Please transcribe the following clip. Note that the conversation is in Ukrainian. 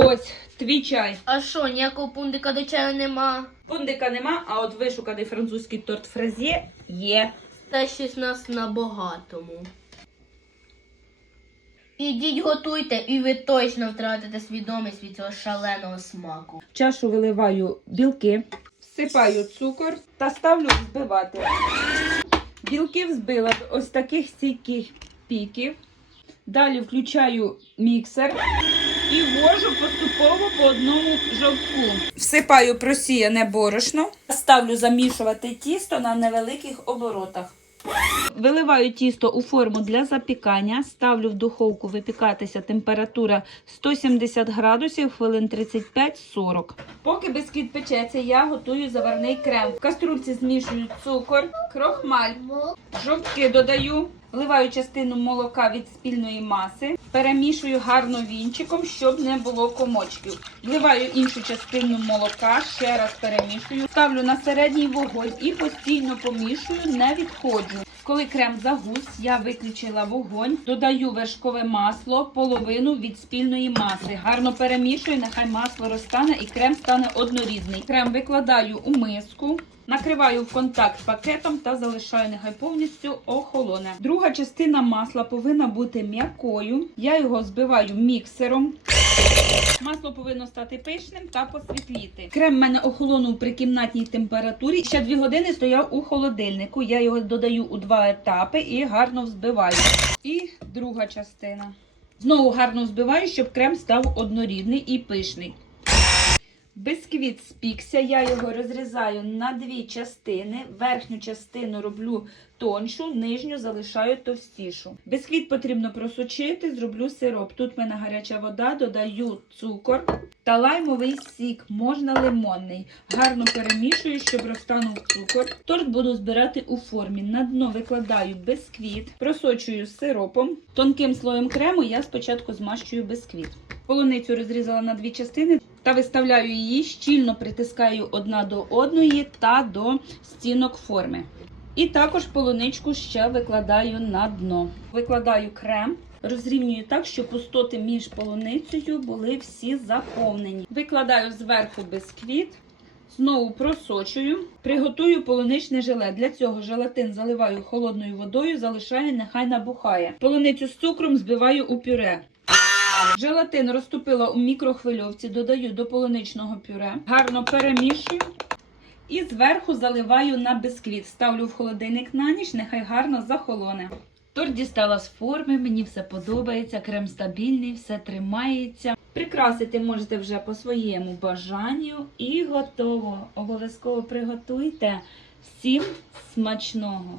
Ось твій чай. А що, ніякого пундика до чаю нема? Пундика нема, а от вишуканий французький торт фразє є. Та щось нас на багатому. Ідіть готуйте, і ви точно втратите свідомість від цього шаленого смаку. В чашу виливаю білки, всипаю цукор та ставлю взбивати. Білки взбила ось таких стійких піків. Далі включаю міксер і ввожу поступово по одному жовтку. Всипаю просіяне борошно, ставлю замішувати тісто на невеликих оборотах. Виливаю тісто у форму для запікання, ставлю в духовку випікатися температура 170 градусів, хвилин 35-40. Поки бісквіт печеться, я готую заварний крем. В каструльці змішую цукор, крохмаль, жовтки додаю, вливаю частину молока від спільної маси, перемішую гарно вінчиком, щоб не було комочків. Вливаю іншу частину молока, ще раз перемішую, ставлю на середній вогонь і постійно помішую, не відходжу. Коли крем загус, я виключила вогонь, додаю вершкове масло, половину від спільної маси. Гарно перемішую, нехай масло розтане і крем стане однорідний. Крем викладаю у миску. Накриваю в контакт пакетом та залишаю нехай повністю охолоне. Друга частина масла повинна бути м'якою. Я його збиваю міксером. Масло повинно стати пишним та посвітліти. Крем в мене охолонув при кімнатній температурі. Ще 2 години стояв у холодильнику. Я його додаю у два етапи і гарно взбиваю. І друга частина. Знову гарно взбиваю, щоб крем став однорідний і пишний. Бисквіт спікся, я його розрізаю на дві частини. Верхню частину роблю тоншу, нижню залишаю товстішу. Бисквіт потрібно просочити, зроблю сироп. Тут в мене гаряча вода, додаю цукор та лаймовий сік, можна лимонний. Гарно перемішую, щоб розтанув цукор. Торт буду збирати у формі. На дно викладаю бисквіт, просочую сиропом. Тонким слоєм крему я спочатку змащую бисквіт. Полуницю розрізала на дві частини та виставляю її, щільно притискаю одна до одної та до стінок форми. І також полуничку ще викладаю на дно. Викладаю крем, розрівнюю так, щоб пустоти між полуницею були всі заповнені. Викладаю зверху бисквіт. Знову просочую, приготую полуничне желе. Для цього желатин заливаю холодною водою, залишаю, нехай набухає. Полуницю з цукром збиваю у пюре. Желатин розтопила у мікрохвильовці, додаю до полуничного пюре, гарно перемішую і зверху заливаю на бисквіт. Ставлю в холодильник на ніч, нехай гарно захолоне. Торт дістала з форми, мені все подобається, крем стабільний, все тримається. Прикрасити можете вже по своєму бажанню і готово. Обов'язково приготуйте. Всім смачного!